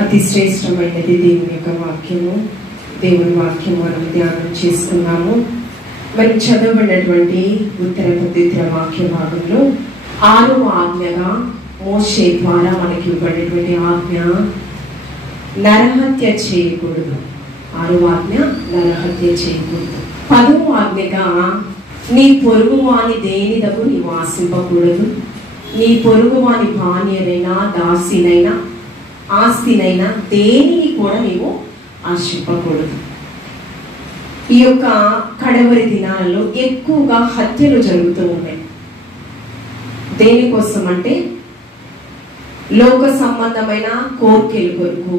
అతి శ్రేష్టమైనది దేవుని యొక్క వాక్యము. దేవుని వాక్యం మనం ధ్యానం చేసుకున్నాము. మరి చదవబడినటువంటి ఉత్తర ప్రత్యుత్తర వాక్య భాగంలో 6వ ఆజ్ఞగా మోషే ద్వారా మనకి ఇవ్వబడినటువంటి ఆజ్ఞ నరహత్య చేయకూడదు. 6వ ఆజ్ఞ నరహత్య చేయకూడదు. 10వ ఆజ్ఞగా నీ పొరుగు వాని దేనిదకు నీవు ఆశింపకూడదు. నీ పొరుగు వాని భార్యనైనా దాసినైనా ఆస్తినైనా దేనిని కూడా నీవు ఆశింపకూడదు. ఈ యొక్క కడవరి దినాలలో ఎక్కువగా హత్యలు జరుగుతూ ఉన్నాయి. దేనికోసం అంటే లోక సంబంధమైన కోర్కెల కొరకు,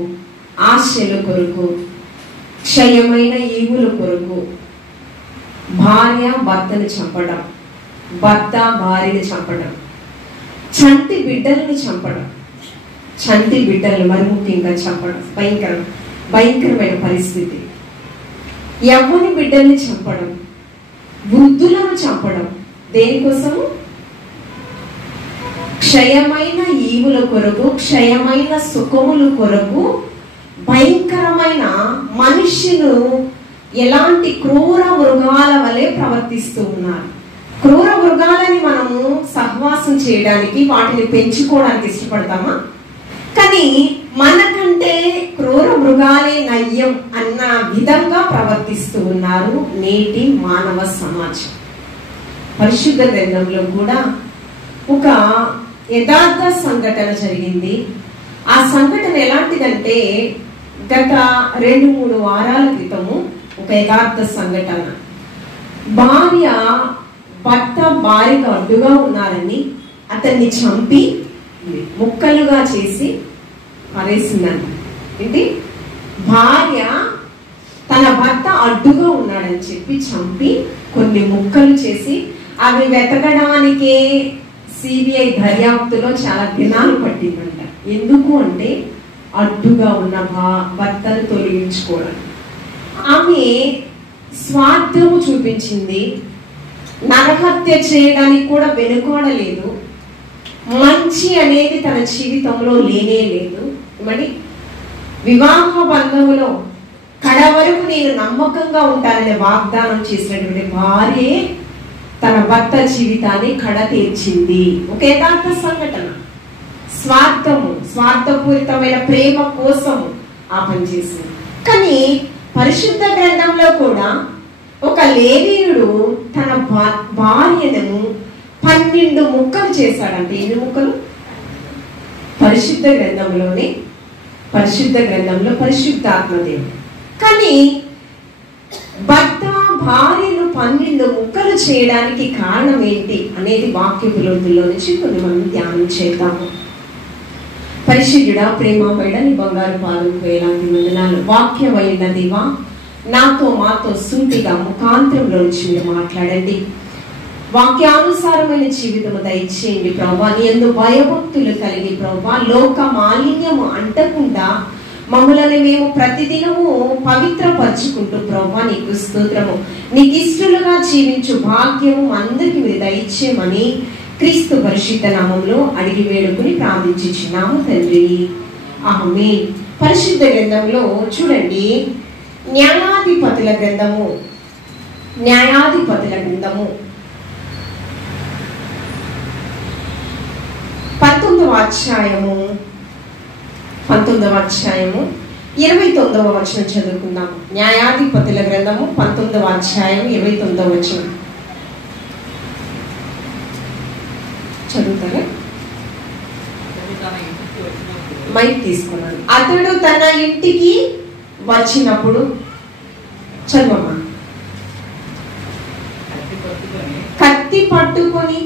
ఆశల కొరకు, క్షయమైన ఈవుల కొరకు భార్య భర్తను చంపడం, భర్త భార్యను చంపడం, చంటి బిడ్డలను చంపడం, చంటి బిడ్డలను మరి ముఖ్యంగా చంపడం భయంకరమైన పరిస్థితి. యవ్వని బిడ్డల్ని చంపడం, వృద్ధులను చంపడం. దేనికోసము? క్షయమైన ఈవుల కొరకు, క్షయమైన సుఖముల కొరకు భయంకరమైన మనుష్యులు ఎలాంటి క్రూర మృగాల వలె ప్రవర్తిస్తూ ఉన్నారు. క్రూర మృగాలని మనము సహవాసం చేయడానికి, వాటిని పెంచుకోవడానికి ఇష్టపడతామా? కానీ మనకంటే క్రూర మృగాలే నయ్యం అన్న విధంగా ప్రవర్తిస్తూ ఉన్నారు నేటి మానవ సమాజం. పరిశుద్ధ గ్రంథంలో కూడా ఒక యథార్థ సంఘటన జరిగింది. ఆ సంఘటన ఎలాంటిదంటే గత 2-3 వారాల క్రితము ఒక యథార్థ సంఘటన. భర్త భార్యకు అడ్డుగా ఉన్నారని అతన్ని చంపి ముక్కలుగా చేసి పరేసిందంట. ఏంటి? భార్య తన భర్త అడ్డుగా ఉన్నాడని చెప్పి చంపి కొన్ని ముక్కలు చేసి అవి వెతకడానికే సిబిఐ దర్యాప్తులో చాలా దినాలు పట్టిందంట. ఎందుకు అంటే అడ్డుగా ఉన్న భర్తను తొలగించుకోవడం. ఆమె స్వార్థము చూపించింది. నరహత్య చేయడానికి కూడా వెనుకోడలేదు. మంచి అనేది తన జీవితంలో లేనే లేదు. మరి వివాహ బంధములో కడ వరకు నేను నమ్మకంగా ఉంటానని వాగ్దానం చేసినటువంటి భార్యే తన భర్త జీవితాన్ని కడ తీర్చింది. ఒక యథార్థ సంఘటన. స్వార్థపూరితమైన ప్రేమ కోసం ఆ పని చేసింది. కానీ పరిశుద్ధ గ్రంథంలో కూడా ఒక లేవీయుడు తన భార్యను 12 ముక్కలు చేశాడంటే. ఎన్ని ముక్కలు? పరిశుద్ధ గ్రంథంలో పరిశుద్ధాత్మదేవుడు. కానీ భర్త భార్యను 12 ముక్కలు చేయడానికి కారణం ఏంటి అనేది వాక్య లోతుల్లో నుంచి కొన్ని మనం ధ్యానం చేద్దాము. పరిశుద్ధుడా, ప్రేమమయుడా, నీ బంగారు పాదముకు వేలాది వందనాలు. వాక్యం అయిన దేవా, మాతో సూటిగా ముఖాంతరంలో నుంచి మీరు మాట్లాడండి. వాక్యానుసారమైన జీవితము దయచేయండి ప్రభువా. నీ యందు భయభక్తులు కలిగి ప్రభువా, లోక మాలిన్యము అంటకుండా మమ్మల్ని మేము ప్రతిదినము పవిత్రపరచుకుంటూ ప్రభువా నీకు స్తోత్రము. నీకు ఇష్టలుగా జీవించు భాగ్యము అందరికి మీరు దయచేయమని క్రీస్తు పరిశుద్ధ నామంలో అడిగి వేడుకుని ప్రార్థించుచున్నాము తండ్రి, ఆమేన్. పరిశుద్ధ గ్రంథంలో చూడండి, న్యాయాధిపతుల గ్రంథము 19వ అధ్యాయము 29వ వచనం చదువుకుందాం. న్యాయాధిపతుల గ్రంథము 19వ అధ్యాయం 29వ వచనం చదువుతారా? మైక్ తీసుకున్నాను. అతడు తన ఇంటికి వచ్చినప్పుడు చదువమ్మా. కత్తి పట్టుకొని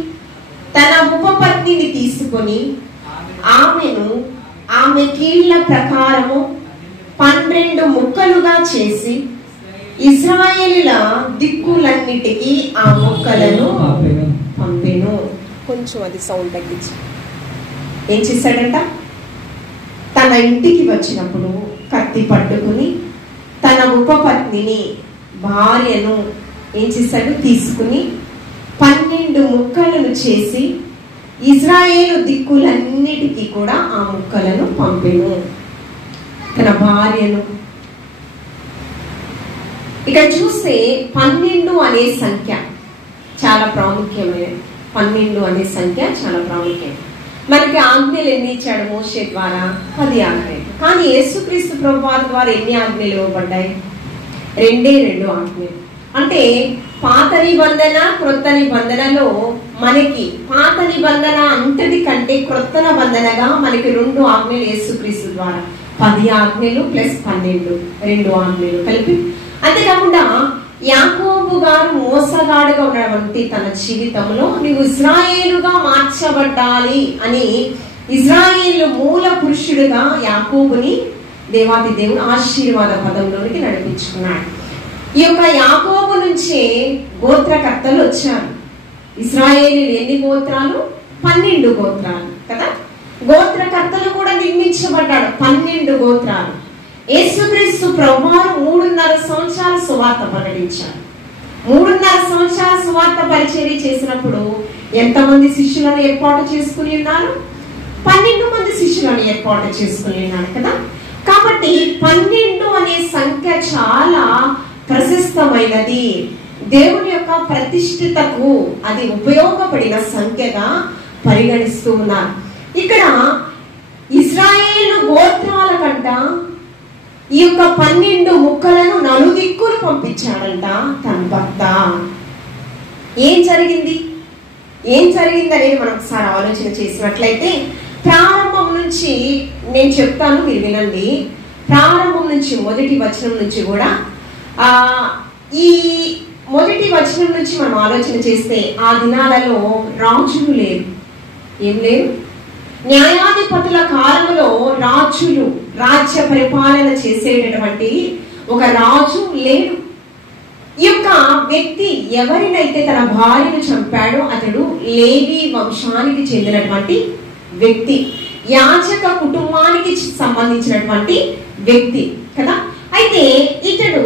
తన ఉపపత్నిని తీసుకొని ఆమె కీళ్ల ప్రకారము 12 ముక్కలుగా చేసి ఇశ్రాయేలీయుల దిక్కులన్నిటికీ ఆ ముక్కలను పంపెను. కొంచెం అది సౌండ్ తగ్గించి. ఏం చేశాడంట? తన ఇంటికి వచ్చినప్పుడు కత్తి పట్టుకుని తన ఉపపత్నిని భార్యను ఏం చేశాడు? తీసుకుని 12 ముక్కలను చేసి ఇశ్రాయేలు దిక్కులన్నిటికీ కూడా ఆ ముక్కలను పంపెను. తన భార్యను. ఇక్కడ చూస్తే 12 అనే సంఖ్య చాలా ప్రాముఖ్యమైనది. 12 అనే సంఖ్య చాలా ప్రాముఖ్యం. మనకి ఆజ్ఞలు ఎన్ని ఇచ్చాడు మోషే ద్వారా? 10 ఆజ్ఞలు. కానీ యేసుక్రీస్తు ప్రభువారి ద్వారా ఎన్ని ఆజ్ఞలు ఇవ్వబడ్డాయి? 2 ఆజ్ఞలు. అంటే పాత నిబంధన క్రొత్త నిబంధనలో మనకి పాత నిబంధన అంతటి కంటే క్రొత్త నిబంధనగా మనకి 2 ఆజ్ఞలు యేసుక్రీస్తు ద్వారా. 10 ఆజ్ఞలు ప్లస్ 12, 2 ఆజ్ఞలు కలిపి. అంతేకాకుండా యాకోబు గారు మోసగాడుగా ఉన్నటువంటి తన జీవితంలో నీవు ఇశ్రాయేలుగా మార్చబడ్డాలి అని ఇశ్రాయేలు మూల పురుషుడుగా యాకోబుని దేవాది దేవుడు ఆశీర్వాద పదంలోనికి నడిపించుకున్నాడు. ఈ యొక్క యాకోబు నుంచే గోత్రకర్తలు వచ్చారు. ఇశ్రాయేలు ఎన్ని గోత్రాలు? 12 గోత్రాలు కదా. గోత్రకర్తలు కూడా నిర్మించబడ్డాడు. 12 గోత్రాలు. యేసుక్రీస్తు ప్రభువారు 3.5 సంవత్సరాలు సువార్త ప్రకటించారు. 3.5 సంవత్సరాల సువార్త పరిచర్య చేసినప్పుడు ఎంతమంది శిష్యులను ఏర్పాటు చేసుకుని ఉన్నారు? 12 మంది శిష్యులను ఏర్పాటు చేసుకుని ఉన్నారు కదా. కాబట్టి 12 అనే సంఖ్య చాలా ప్రశస్తమైనది. దేవుని యొక్క ప్రతిష్ఠితకు అది ఉపయోగపడిన సంఖ్యగా పరిగణిస్తూ ఉన్నారు. ఇక్కడ ఇశ్రాయేలు గోత్రాల కంట ఈ యొక్క 12 ముక్కలను నలుదిక్కులు పంపించాడంట తన భర్త. ఏం జరిగింది అనేది మనం ఒకసారి ఆలోచన చేసినట్లయితే ప్రారంభం నుంచి నేను చెప్తాను, మీరు వినండి. ప్రారంభం నుంచి మొదటి వచనం నుంచి కూడా ఈ మొదటి వచనం నుంచి మనం ఆలోచన చేస్తే ఆ దినాలలో రాజులు లేరు. ఏం లేరు? న్యాయాధిపతుల కాలంలో రాజులు రాజ్య పరిపాలన చేసేటటువంటి ఒక రాజు లేడు. ఈ యొక్క వ్యక్తి ఎవరినైతే తన భార్యను చంపాడో అతడు లేవి వంశానికి చెందినటువంటి వ్యక్తి, యాజక కుటుంబానికి సంబంధించినటువంటి వ్యక్తి కదా. అయితే ఇతడు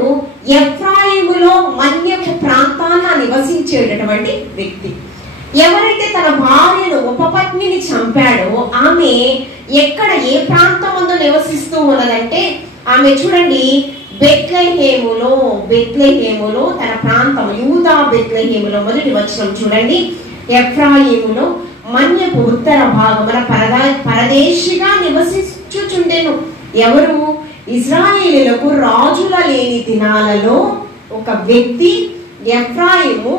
ఎఫ్రాయిములో మన్యపు ప్రాంతాన నివసించేటటువంటి వ్యక్తి. ఎవరైతే తన భార్యను ఉపపత్నిని చంపాడో ఆమె ఎక్కడ ఏ ప్రాంతం నివసిస్తూ ఉన్నదంటే ఆమె చూడండి బెత్లెహేములో తన ప్రాంతం యూదా బెత్లెహేములో మొదటి వచనం చూడండి. ఎఫ్రాయిములో మన్యపు ఉత్తర భాగమున పరదేశిగా నివసించుచుండెను. ఎవరు? ఇశ్రాయేలులకు రాజుల లేని దినాలలో ఒక వ్యక్తి ఎఫ్రాయిము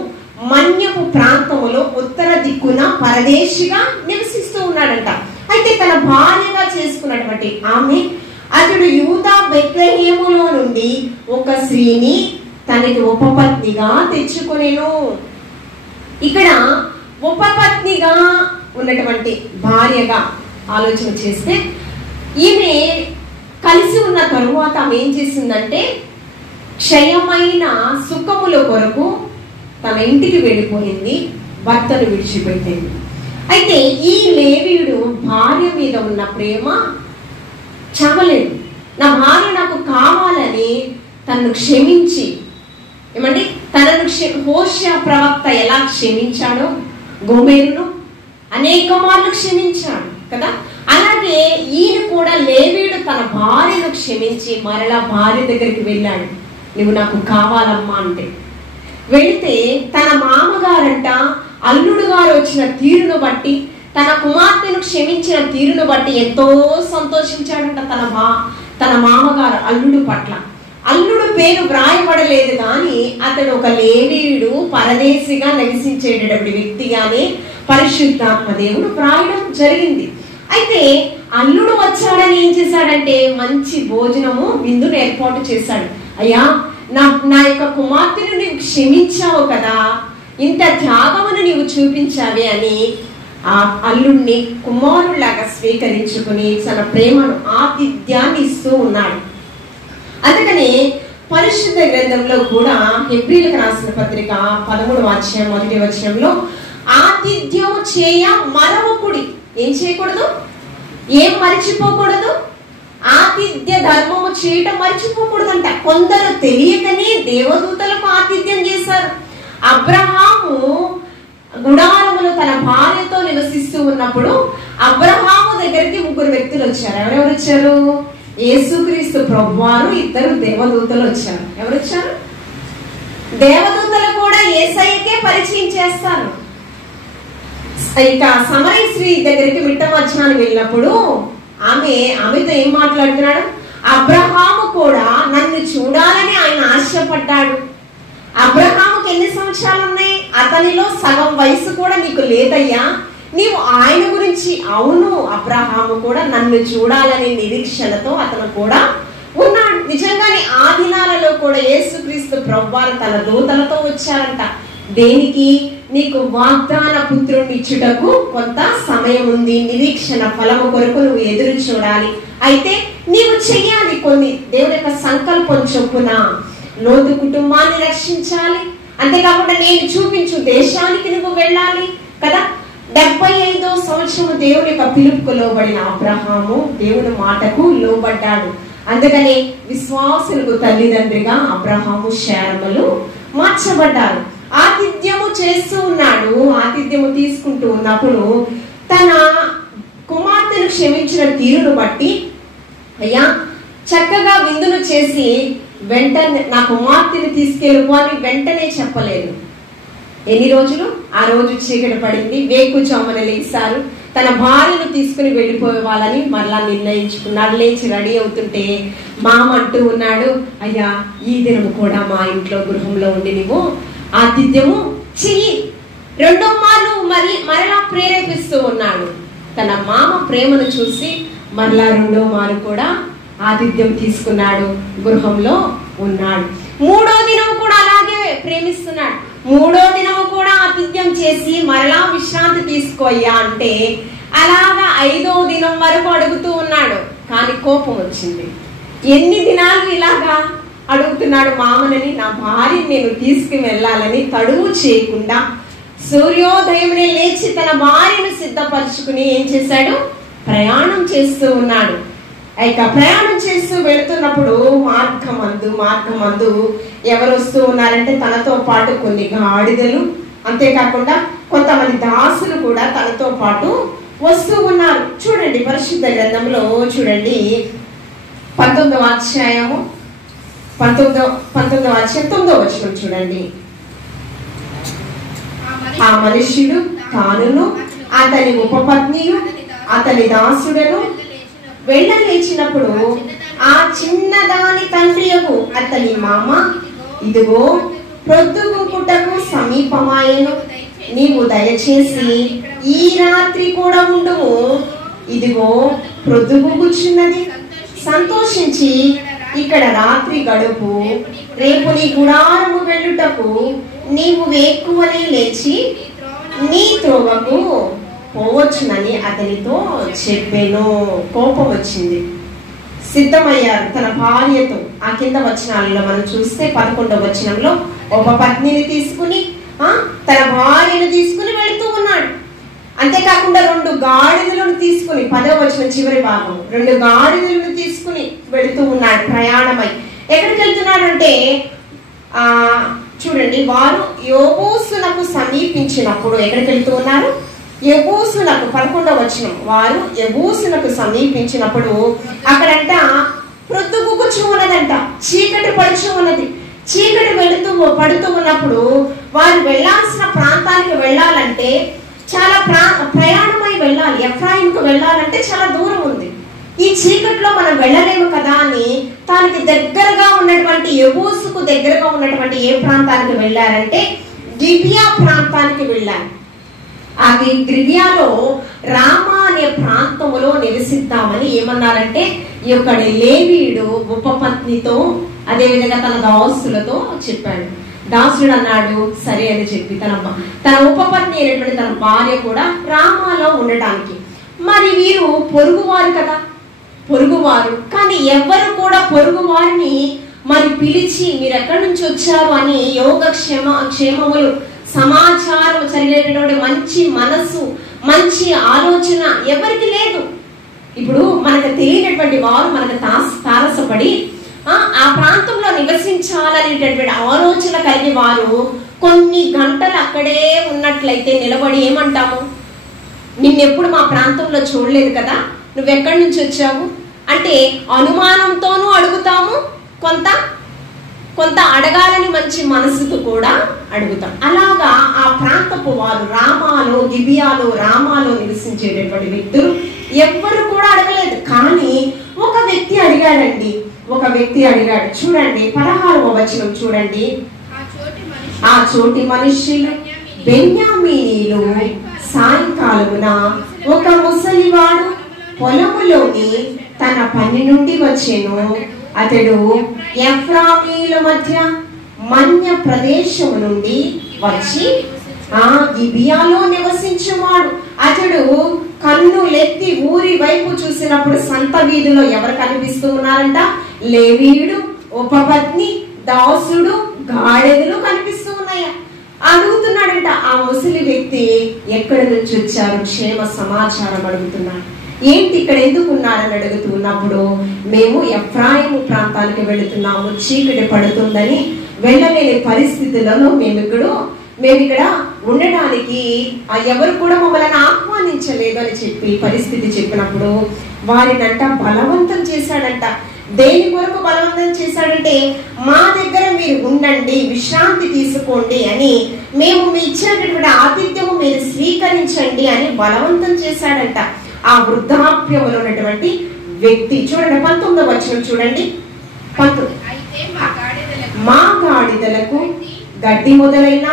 మన్యపు ప్రాంతములో ఉత్తర దిక్కున పరదేశిగా నివసిస్తూ ఉన్నాడంట. అయితే తన భార్యగా చేసుకున్నటువంటి ఆమె అతడు యూదా బెత్లెహేములో నుండి ఒక స్త్రీని తనకి ఉపపత్నిగా తెచ్చుకొనెను. ఇక్కడ ఉపపత్నిగా ఉన్నటువంటి భార్యగా ఆలోచన చేస్తే ఈమె కలిసి ఉన్న తరువాత ఆమె ఏం చేసిందంటే క్షయమైన సుఖముల కొరకు తన ఇంటికి వెళ్ళిపోయింది, భర్తను విడిచిపెట్టింది. అయితే ఈ లేవీయుడు భార్య మీద ఉన్న ప్రేమ చవలేదు. నా భార్య నాకు కావాలని తనను క్షమించి ఏమంటే తనను హోషేయ ప్రవక్త ఎలా క్షమించాడో గోమెరును అనేక మార్లు క్షమించాడు కదా. అలాగే ఈయన కూడా లేవీయుడు తన భార్యను క్షమించి మరలా భార్య దగ్గరికి వెళ్ళాడు. నువ్వు నాకు కావాలమ్మా అంటే వెళితే తన మామగారంట అల్లుడు గారు వచ్చిన తీరును బట్టి తన కుమార్తెను క్షమించిన తీరును బట్టి ఎంతో సంతోషించాడంట తన మామగారు అల్లుడు పట్ల. అల్లుడు పేరు వ్రాయబడలేదు కానీ అతడు ఒక లేవీయుడు పరదేశిగా నివసించేటటువంటి వ్యక్తిగానే పరిశుద్ధాత్మ దేవుడు వ్రాయడం జరిగింది. అయితే అల్లుడు వచ్చాడని ఏం చేశాడంటే మంచి భోజనము విందును ఏర్పాటు చేశాడు. అయ్యా నా యొక్క కుమార్తెను నీవు క్షమించావు కదా, ఇంత త్యాగమును నీవు చూపించావే అని ఆ అల్లుడిని కుమారులాగా స్వీకరించుకుని తన ప్రేమను ఆతిథ్యాన్ని ఇస్తూ ఉన్నాడు. అందుకని పరిశుద్ధ గ్రంథంలో కూడా హెబ్రీయులకు రాసిన పత్రిక 13వ అధ్యాయం 1వ వచనంలో ఆతిథ్యం చేయ మరవకుడి. ఏం చేయకూడదు? ఏం మరిచిపోకూడదు? ఆతిథ్య ధర్మము చేయటం మర్చిపోకూడదంట. కొందరు తెలియకనే దేవదూతలకు ఆతిథ్యం చేశారు. అబ్రహాము గుడారములో తన భార్యతో నివసిస్తూ ఉన్నప్పుడు అబ్రహాము దగ్గరికి 3 వ్యక్తులు వచ్చారు. ఎవరెవరు వచ్చారు? యేసుక్రీస్తు యేసుక్రీస్తు ప్రభువారు ఇద్దరు దేవదూతలు వచ్చారు. ఎవరు వచ్చారు? దేవదూతలు కూడా యేసయ్యకే పరిచయం చేస్తారు. ఇక సమరయ స్త్రీ దగ్గరికి మిట్ట మధ్యాహ్నం వెళ్ళినప్పుడు ఆమెతో ఏం మాట్లాడుతున్నాడు? అబ్రహాము కూడా నన్ను చూడాలని ఆయన ఆశపడ్డాడు. అబ్రహాముకి ఎన్ని సంవత్సరాలు ఉన్నాయి? అతనిలో సగం వయసు కూడా నీకు లేదయ్యా. నీవు ఆయన గురించి, అవును అబ్రహాము కూడా నన్ను చూడాలని నిరీక్షణతో అతను కూడా ఉన్నాడు. నిజంగానే ఆ దినాలలో కూడా యేసుక్రీస్తు ప్రభువారు తన దూతలతో వచ్చారంట. దేనికి? నీకు వాగ్దాన పుత్రుడిని ఇచ్చుటకు కొంత సమయం ఉంది, నిరీక్షణ ఫలము కొరకు నువ్వు ఎదురు చూడాలి. అయితే నీవు చెయ్యాలి కొన్ని, దేవుని యొక్క సంకల్పం చొప్పున లోతు కుటుంబాన్ని రక్షించాలి. అంతేకాకుండా నేను చూపించు దేశానికి నువ్వు వెళ్ళాలి కదా. 75వ సంవత్సరము దేవుని యొక్క పిలుపుకు లోబడిన అబ్రహాము దేవుని మాటకు లోబడ్డాడు. అందుకని విశ్వాసులకు తల్లిదండ్రిగా అబ్రహాము శారములు మార్చబడ్డారు. ఆతిథ్యము చేస్తూ ఉన్నాడు. ఆతిథ్యము తీసుకుంటూ ఉన్నప్పుడు తన కుమార్తెను క్షమించిన తీరును బట్టి, అయ్యా చక్కగా విందును చేసి వెంటనే నా కుమార్తెని తీసుకెళ్ళిపో అని వెంటనే చెప్పలేదు. ఎన్ని రోజులు? ఆ రోజు చీకటి పడింది, వేకుజామున లేచారు. తన భార్యను తీసుకుని వెళ్ళిపోవాలని మరలా నిర్ణయించుకున్నాడు. లేచి రెడీ అవుతుంటే మామ అంటూ ఉన్నాడు, అయ్యా ఈ దినము కూడా మా ఇంట్లో గృహంలో ఉండి నువ్వు ఆతిథ్యము చెయ్యి. రెండో మారు మరలా ప్రేరేపిస్తూ ఉన్నాడు. తన మామ ప్రేమను చూసి మరలా రెండో మారు కూడా ఆతిథ్యం తీసుకున్నాడు, గృహంలో ఉన్నాడు. మూడో దినం కూడా అలాగే ప్రేమిస్తున్నాడు. మూడో దినం కూడా ఆతిథ్యం చేసి మరలా విశ్రాంతి తీసుకోయ్యా అంటే అలాగా 5వ దినం వరకు అడుగుతూ ఉన్నాడు. కానీ కోపం వచ్చింది. ఎన్ని దినాలు ఇలాగా అడుగుతున్నాడు మామనని? నా భార్యని నేను తీసుకుని వెళ్ళాలని తడువు చేయకుండా సూర్యోదయమునే లేచి తన భార్యను సిద్ధపరచుకుని ఏం చేశాడు? ప్రయాణం చేస్తూ ఉన్నాడు. ఇక ప్రయాణం చేస్తూ వెళుతున్నప్పుడు మార్గమందు ఎవరు వస్తూ ఉన్నారంటే తనతో పాటు కొన్ని గాడిదలు, అంతేకాకుండా కొంతమంది దాసులు కూడా తనతో పాటు వస్తూ ఉన్నారు. చూడండి పరిశుద్ధ గ్రంథంలో చూడండి 19వ అధ్యాయము 9వ వచనం చూడండి. ఆ మనుష్యుడు తానును అతని ఉపపత్నియు అతని దాసుడను వెళ్ళలేచినప్పుడు ఆ చిన్నదాని తండ్రియగు అతని మామ, ఇదిగో ప్రొద్దుగుంకుటకు సమీపమాయెను, నీవు దయచేసి ఈ రాత్రి కూడా ఉండుము, ఇదిగో ప్రొద్దుగుంకుచున్నది, సంతోషించి ఇక్కడ రాత్రి గడుపు, రేపు నీ గుడారము వెళ్ళుటకు నీవు వేకువనే లేచి నీ త్రోవకు పోవచ్చునని అతనితో చెప్పాను. కోపం వచ్చింది. సిద్ధమయ్యారు తన భార్యతో. ఆ కింద వచనాలలో మనం చూస్తే 11వ వచనంలో ఒక పత్నిని తీసుకుని తన భార్యను తీసుకుని వెళుతూ ఉన్నాడు. అంతేకాకుండా 2 గాడిదలను తీసుకుని 10వ వచనం చివరి భాగం 2 గాడిదలను తీసుకుని వెళుతూ ఉన్నాడు ప్రయాణమై. ఎక్కడికి వెళ్తున్నాడంటే చూడండి, వారు యెబూసునకు సమీపించినప్పుడు ఎక్కడికి వెళ్తూ ఉన్నారు? యెబూసునకు. 11వ వచనం, వారు యెబూసునకు సమీపించినప్పుడు అక్కడంట ప్రొద్దుగుచ్చు ఉన్నదంట, చీకటి పడుచు ఉన్నది. చీకటి పడుతూ ఉన్నప్పుడు వారు వెళ్లాల్సిన ప్రాంతానికి వెళ్ళాలంటే చాలా ప్రయాణమై వెళ్ళాలి. ఎఫ్రాయిముకు వెళ్ళాలంటే చాలా దూరం ఉంది. ఈ చీకట్లో మనం వెళ్ళలేము కదా అని దానికి దగ్గరగా ఉన్నటువంటి యెబూసుకు దగ్గరగా ఉన్నటువంటి ఏ ప్రాంతానికి వెళ్ళారంటే గిబియా ప్రాంతానికి వెళ్ళారు. ఆ గిబియాలో రామా అనే ప్రాంతములో నివసిద్దామని ఏమన్నారంటే ఈ యొక్క లేవీయుడు ఉపపత్నితో అదేవిధంగా తన దాసులతో చెప్పాడు. దాసుడు అన్నాడు సరే అని చెప్పి తన ఉపపత్ని అయినటువంటి తన భార్య కూడా రామాలో ఉండటానికి. మరి వీరు పొరుగువారు కదా, పొరుగువారు. కానీ ఎవరు కూడా పొరుగు వారిని మరి పిలిచి మీరు ఎక్కడి నుంచి వచ్చారు అని క్షేమములు సమాచారం చదివేటటువంటి మంచి మనసు, మంచి ఆలోచన ఎవరికి లేదు. ఇప్పుడు మనకు తెలియనటువంటి వారు మనకు తారసపడి ఆ ప్రాంతంలో నివసించాలనేటటువంటి ఆలోచన కలిగి వారు కొన్ని గంటలు అక్కడే ఉన్నట్లయితే నిలబడి ఏమంటాము? నిన్నెప్పుడు మా ప్రాంతంలో చూడలేదు కదా, నువ్వెక్కడి నుంచి వచ్చావు అంటే అనుమానంతోనూ అడుగుతారు. కొంత కొంత అడగాలని మంచి మనసుతో కూడా అడుగుతాం. అలాగా ఆ ప్రాంతపు వారు రామాలో గిబియాలో రామాలో నివసించేటటువంటి వ్యక్తులు ఎవ్వరు కూడా అడగలేదు. కానీ ఒక వ్యక్తి అడిగాడండి. ఒక వ్యక్తి అడిగాడు. చూడండి 16వ వచనం చూడండి. ఆ చోటి మనుష్యులు బెన్యామీనీయులు సాయంకాలమున ఒక ముసలివాడు పొలములోని తన పని నుండి వచ్చెను. అతడు ఎఫ్రామీల మధ్య మన్య ప్రదేశము నుండి వచ్చి ఆ గిబియాలో నివసించేవాడు. అతడు కన్నులెత్తి ఊరి వైపు చూసినప్పుడు సంత వీధిలో ఎవరు కనిపిస్తూ ఉన్నారంట? లేవీయుడు, ఉపపత్ని, దాసుడు, గాడిదలు కనిపిస్తూ ఉన్నాయా? అడుగుతున్నాడంట. ఆ ముసలి వ్యక్తి ఎక్కడి నుంచి వచ్చారు, క్షేమ సమాచారం అడుగుతున్నాడు. ఏంటి ఇక్కడ ఎందుకు ఉన్నారని అడుగుతున్నప్పుడు, మేము ఎఫ్రాయిము ప్రాంతానికి వెళుతున్నాము, చీకటి పడుతుందని వెళ్ళలేని పరిస్థితులలో మేము ఇక్కడ ఉండడానికి ఎవరు కూడా మమ్మల్ని ఆహ్వానించలేదు అని చెప్పి పరిస్థితి చెప్పినప్పుడు వారినంట బలవంతం చేశాడంట. దేని కొరకు బలవంతం చేశాడంటే, మా దగ్గర మీరు ఉండండి, విశ్రాంతి తీసుకోండి అని, మేము మీ ఇచ్చినటువంటి ఆతిథ్యము మీరు స్వీకరించండి అని బలవంతం చేశాడంట ఆ వృద్ధాప్యంలో ఉన్నటువంటి వ్యక్తి. చూడండి 19వ వచనం చూడండి. మా గాడిదలకు గడ్డి మొదలైన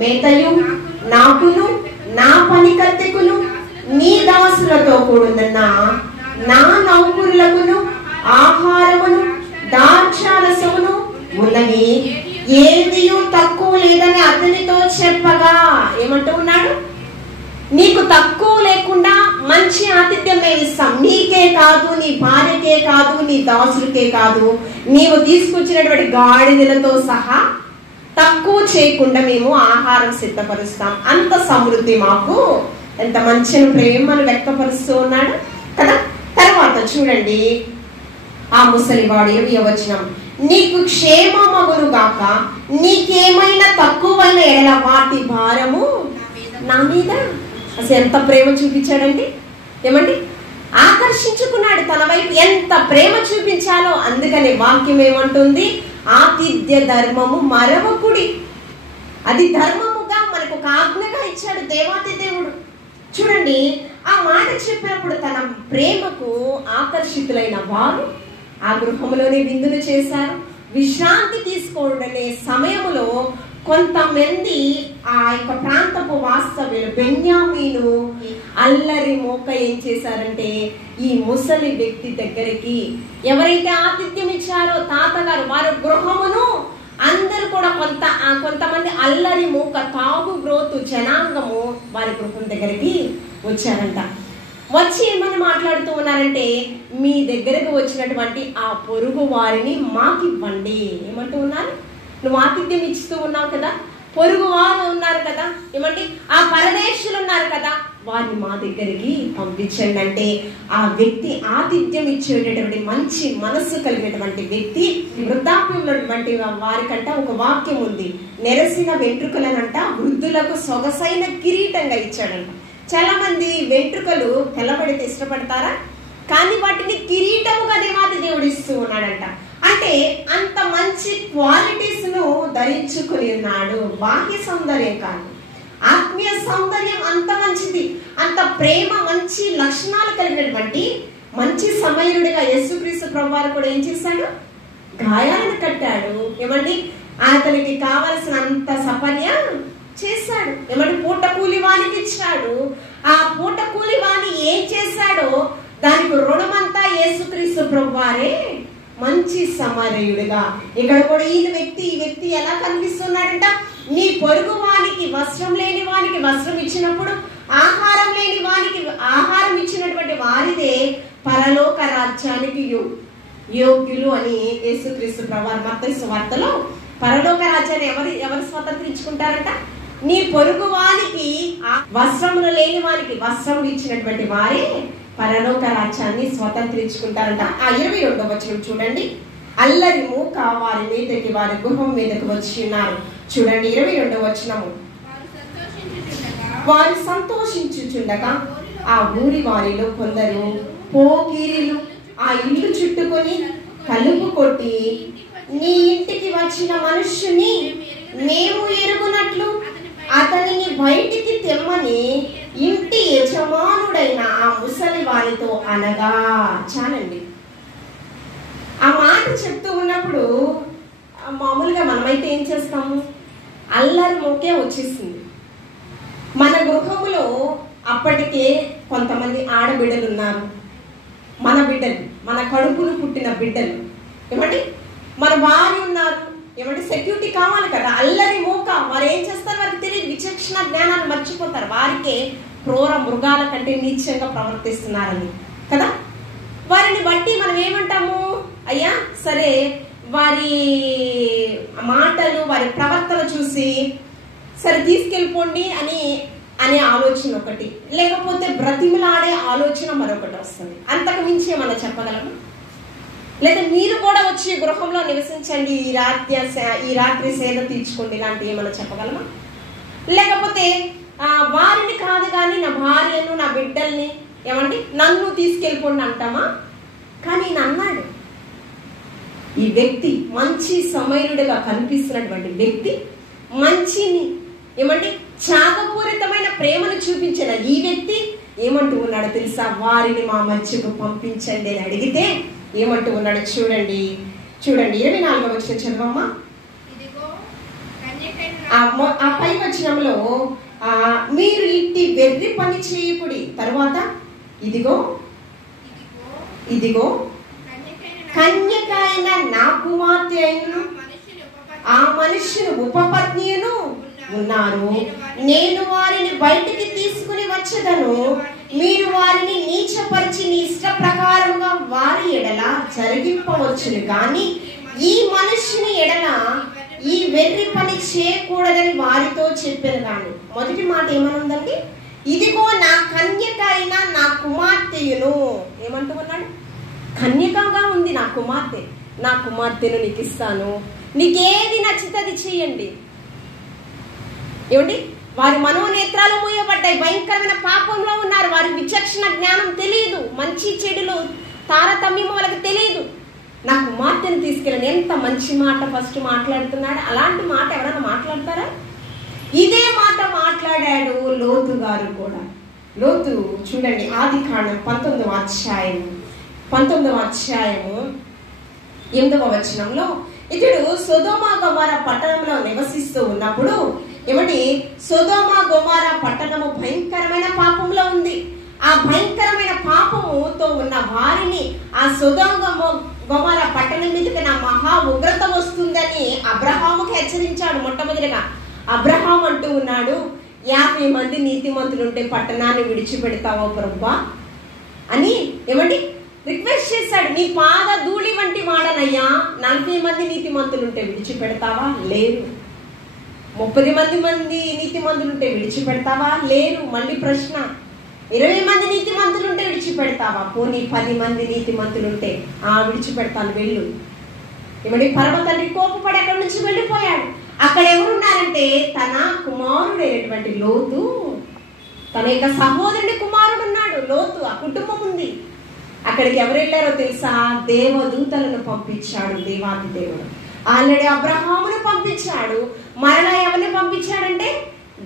మేతయు నాకును నా పని కత్తెకును నీ దాసులతో కూడున్న నా నౌకరులకును ఆహారమును దాక్షారసమును ఉన్నవి, ఏదియూ తక్కువ లేదని అతనితో చెప్పగా ఏమంటూ ఉన్నాడు? నీకు తక్కువ లేకుండా మంచి ఆతిథ్యం మేము ఇస్తాం. నీకే కాదు, నీ భార్యకే కాదు, నీ దాసులకే కాదు, నీవు తీసుకొచ్చినటువంటి గాడిదలతో సహా తక్కువ చేయకుండా మేము ఆహారం సిద్ధపరుస్తాం. అంత సమృద్ధి మాకు, ఎంత మంచి ప్రేమను వ్యక్తపరుస్తూ ఉన్నాడు కదా. తర్వాత చూడండి ఆ ముసలివాడు 20వ వచనం, నీకు క్షేమమగును గాక, నీకేమైనా తక్కువైన ఎడల వాటి భారము నా మీద. అసలు ఎంత ప్రేమ చూపించాడండి, ఏమండి? ఆకర్షించుకున్నాడు తన వైపు. ఎంత ప్రేమ చూపించాలో. అందుకని వాక్యం ఏమంటుంది? ఆతిథ్య ధర్మము మరవకుడి. అది ధర్మముగా మనకు ఒక ఆజ్ఞగా ఇచ్చాడు దేవాతి దేవుడు. చూడండి ఆ మాట చెప్పినప్పుడు తన ప్రేమకు ఆకర్షితులైన వారు ఆ గృహంలోనే విందులు చేశారు. విశ్రాంతి తీసుకోవడనే సమయంలో కొంతమంది ఆ యొక్క ప్రాంతపు వాస్తవ్యులు బెన్యామీను అల్లరి మోక ఏం చేశారంటే, ఈ ముసలి వ్యక్తి దగ్గరికి ఎవరైతే ఆతిథ్యం ఇచ్చారో తాతగారు వారి గృహమును అందరూ కూడా కొంతమంది అల్లరి మూక తాగు గ్రోతు జనాంగము వారి గృహం దగ్గరికి వచ్చారంట. వచ్చి ఏమని మాట్లాడుతూ ఉన్నారంటే, మీ దగ్గరకు వచ్చినటువంటి ఆ పొరుగు వారిని మాకివ్వండి. ఏమంటూ ఉన్నారు? నువ్వు ఆతిథ్యం ఇస్తూ ఉన్నావు కదా, పొరుగు వారు ఉన్నారు కదా, ఏమండి ఆ పరదేశులు ఉన్నారు కదా, వారిని మా దగ్గరికి పంపించండి అంటే ఆ వ్యక్తి ఆతిథ్యం ఇచ్చేటటువంటి మంచి మనస్సు కలిగినటువంటి వ్యక్తి. వృద్ధాప్యంలో ఉన్నటువంటి వారికంట ఒక వాక్యం ఉంది, నెరసిన వెంట్రుకలనంట వృద్ధులకు సొగసైన కిరీటంగా ఇచ్చాడంట. చాలా మంది వెంట్రుకలు తెల్లబడితే ఇష్టపడతారా? కానీ వాటిని కిరీటముగా దేవాది దేవుడు ఇస్తూ ఉన్నాడంట. అంటే అంత మంచి క్వాలిటీస్ ను ధరించుకుని ఉన్నాడు. బాహ్య సౌందర్యం కాదు, ఆత్మీయ సౌందర్యం అంత మంచిది. అంత ప్రేమ, మంచి లక్షణాలు కలిగినటువంటి మంచి సమయుడిగా యేసుక్రీస్తు ప్రభువారు కూడా ఏం చేశాడు? గాయాలను కట్టాడు. ఏమండి అతనికి కావలసినంత సపర్య చేశాడు. ఏమంటే పూట కూలి వానికి ఇచ్చాడు. ఆ పూట కూలి వాణి ఏం చేశాడో దానికి రుణమంతా యేసుక్రీస్తు ప్రభువారే మంచి సమరయుడిగా. ఇక్కడ కూడా ఈ వ్యక్తి ఎలా కనిపిస్తున్నాడంట? నీ పొరుగు వానికి, వస్త్రం లేని వానికి వస్త్రం ఇచ్చినప్పుడు, ఆహారం లేని వానికి ఆహారం ఇచ్చినటువంటి వారిదే పరలోక రాజ్యానికి యోగ్యులు అని యేసుక్రీస్తు ప్రభువారు మత్తయి సువార్తలో పరలోక రాజ్యాన్ని ఎవరు స్వతంత్రించుకుంటారంట? నీ పొరుగు వానికి, వస్త్రములు లేని వానికి వస్త్రం ఇచ్చినటువంటి వారే పరలోక రాజ్యాన్ని స్వతంత్రించుకుంటారంట. ఆ 22వ వచనం చూడండి. అల్లరి మూక వారి మీదకి, వారి గృహం మీదకి వచ్చి ఉన్నారు. చూడండి 22వ వచనము, వారు సంతోషించుచుండగా ఆ ఊరి వారిలో కొందరు పోకిరీలు ఆ ఇల్లు చుట్టుకొని తలుపు కొట్టి నీ ఇంటికి వచ్చిన మనుష్యుని మేము ఎరుగునట్లు అతనిని బయటికి తెమ్మని ఇంటి యజమానుడైన ఆ ముసలి వారితో అనగా. చాలండి. ఆ మాట చెప్తూ ఉన్నప్పుడు మామూలుగా మనమైతే ఏం చేస్తాము? అల్లరి మోకే వచ్చేసింది. మన గృహములో అప్పటికే కొంతమంది ఆడబిడ్డలు ఉన్నారు. మన బిడ్డలు, మన కడుపును పుట్టిన బిడ్డలు ఏమంటే మన వారు ఉన్నారు. ఏమంటే సెక్యూరిటీ కావాలి కదా. అల్లరి మోక వారు ఏం చేస్తారు? వారికి తెలియదు. విచక్షణ జ్ఞానాన్ని మర్చిపోతారు. వారికే క్రూర మృగాల కంటే నీచంగా ప్రవర్తిస్తున్నారని కదా. వారిని బట్టి మనం ఏమంటాము? అయ్యా సరే, వారి మాటలు వారి ప్రవర్తన చూసి సరే తీసుకెళ్ళిపోండి అనే ఆలోచన ఒకటి, లేకపోతే బ్రతిమలాడే ఆలోచన మరొకటి వస్తుంది. అంతకు మించి ఏమన్నా చెప్పగలము? లేదా మీరు కూడా వచ్చి గృహంలో నివసించండి, ఈ రాత్రి సేద తీర్చుకోండి, ఇలాంటివి ఏమన్నా చెప్పగలమా? లేకపోతే వారిని కాదు కానీ నా భార్యను నా బిడ్డల్ని ఏమండి నన్ను తీసుకెళ్ళిపోండి అంటామా? కానీ ఈయన అన్నాడు, ఈ వ్యక్తి మంచి సమయుడుగా కనిపిస్తున్నటువంటి వ్యక్తి, మంచిని ఏమంటే త్యాగపూరితమైన ప్రేమను చూపించిన ఈ వ్యక్తి ఏమంటూ ఉన్నాడో తెలుసా? వారిని మా మధ్యకు పంపించండి అని అడిగితే ఏమంటూ ఉన్నాడు చూడండి. 24వ వచనం చదవమ్మా. ఆ పై వచనంలో మీరు ఇట్టి వెర్రి పని చేయకుడి. తర్వాత ఇదిగో కన్యకైన నా కుమార్తె అయిన ఆ మనుష్యుని ఉపపత్నియును ఉన్నారు. నేను వారిని బయటికి తీసుకుని వచ్చేదను. మీరు వారిని నీచపరిచి నీ ఇష్ట ప్రకారంగా వారి ఎడల జరిగింపవచ్చును, కానీ ఈ మనుష్యుని ఎడల ఈ వెర్రి పని చేయకూడదని వారితో చెప్పాను. కానీ మొదటి మాట ఏమనుందండి? ఇదిగో నా కన్యక అయిన నా కుమార్తెయును. ఏమంటూ ఉన్నాడు? కన్యకగా ఉంది నా కుమార్తె, నా కుమార్తెను నీకు ఇస్తాను, నీకేది నచ్చితే అది చెయ్యండి. ఏమండి? వారి మనోనేత్రాలు మూయబడ్డాయి, భయంకరమైన పాపంలో ఉన్నారు, వారి విచక్షణ జ్ఞానం తెలియదు, మంచి చెడులు తారతమ్యం వాళ్ళకి తెలియదు. నా కుమార్తెను తీసుకెళ్ళండి. ఎంత మంచి మాట ఫస్ట్ మాట్లాడుతున్నాడు. అలాంటి మాట ఎవరైనా మాట్లాడతారా? ఇదే మాట మాట్లాడాడు లోతు గారు కూడా. లోతు చూడండి, ఆదికాండం 19వ అధ్యాయము 8వ వచనంలో ఇతడు సొదొమ గొమొర్రా పట్టణంలో నివసిస్తూ ఉన్నప్పుడు ఏమంటే సొదొమ గొమొర్రా పట్టణము భయంకరమైన పాపంలో ఉంది. ఆ భయంకరమైన పాపముతో ఉన్న వారిని ఆ సొదొమ గొమొర్రా పట్టణం మీదకి నా మహా ఉగ్రత వస్తుందని అబ్రహాముకి హెచ్చరించాడు. మొట్టమొదటిగా అబ్రహాం అంటూ ఉన్నాడు, 50 మంది నీతిమంతులుంటే పట్టణాన్ని విడిచిపెడతావో ప్రభువా అని ఏమండి రిక్వెస్ట్ చేశాడు. నీ పాద ధూళి వంటి వాడనయ్యా, 40 మంది నీతిమంతులుంటే విడిచిపెడతావా? లేరు. 30 మంది నీతిమంతులుంటే విడిచిపెడతావా? లేరు. మళ్ళీ ప్రశ్న, 20 మంది నీతిమంతులుంటే విడిచిపెడతావా? పోనీ 10 మంది నీతిమంతులుంటే విడిచిపెడతాను, వెళ్ళు. ఏమంటే పరమ తండ్రి కోపపడి అక్కడి నుంచి వెళ్ళిపోయాడు. అక్కడ ఎవరున్నారంటే తన కుమారుడైనటువంటి లోతు, తన యొక్క సహోదరుడి కుమారుడు ఉన్నాడు లోతు. ఆ కుటుంబం ఉంది. అక్కడికి ఎవరు వెళ్ళారో తెలుసా? దేవదూతలను పంపించాడు దేవాది దేవుడు. ఆల్రెడీ అబ్రహామును పంపించాడు, మరలా ఎవరిని పంపించాడంటే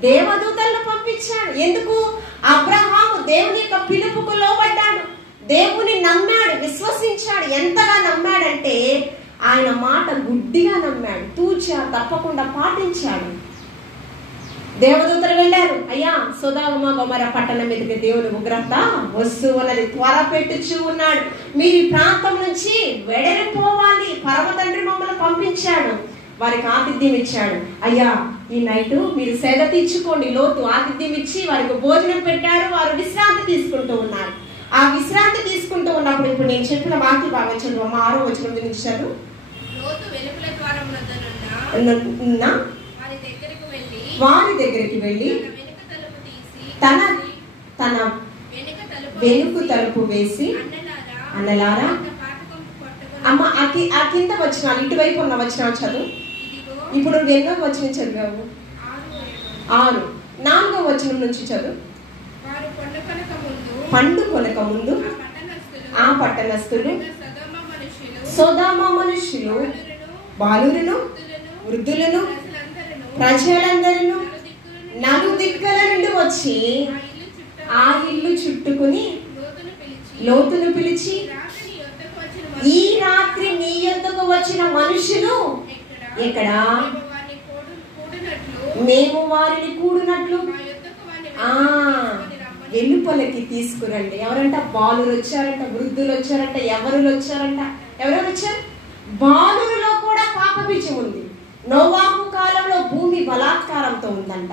దేవదూతలను పంపించాడు. ఎందుకు? అబ్రహాము దేవుని యొక్క పిలుపుకు లోబడ్డాడు, దేవుని నమ్మాడు, విశ్వసించాడు. ఎంతగా నమ్మాడంటే ఆయన మాట గుడ్డిగా నమ్మాడు, తూచా తప్పకుండా పాటించాడు. దేవదూతలు వెళ్ళారు, అయ్యా సొదొమ గొమొర్రా పట్టణం మీదకి దేవుని ఉగ్రత వస్తూ ఉన్నది, త్వర పెట్టుచూ ఉన్నాడు, మీరు ఈ ప్రాంతం నుంచి వెడలిపోవాలి. పరమ తండ్రి మమ్మల్ని పంపించాడు. వారికి ఆతిథ్యం ఇచ్చాడు. అయ్యా ఈ నైట్ మీరు సేద తీర్చుకోండి. లోతు ఆతిథ్యం ఇచ్చి వారికి భోజనం పెట్టారు. వారు విశ్రాంతి తీసుకుంటూ ఉన్నారు. ఆ విశ్రాంతి తీసుకుంటూ ఉన్నప్పుడు ఇప్పుడు నేను చెప్పిన వాక్య భాగం చదువు 6వ వచనం నుంచి చదువు. వారి దగ్గరికి వెళ్ళి తన వెనుక తలుపు వేసి, అన్నలారా అమ్మ ఆ కింద వచనాలు ఇటువైపు ఉన్న వచనాలు చదువు. ఇప్పుడు ఎన్నో వచనం చదివావు? 6. 4వ వచనం నుంచి చదువు. పండు కొనక ముందు ఆ పట్టణస్థులు సొదొమ మనుషులు బాలురును వృద్ధులను ప్రజలందరూ నలుదిక్కుల నుండి వచ్చి ఆ ఇల్లు చుట్టుకుని లోతును పిలిచి, ఈ రాత్రి నీ యొద్దకు వచ్చిన మనుషులు ఇక్కడ మేము వారిని కూడినట్లు వెలుపలకి తీసుకురండి. ఎవరంట? బాలురు వచ్చారంట, వృద్ధులు వచ్చారంట, ఎవరు వచ్చారంట? ఎవరెవరు వచ్చారు? బాలురులో కూడా పాపబీజం ఉంది. నోవాహు కాలంలో భూమి బలాత్కారంతో ఉందంట.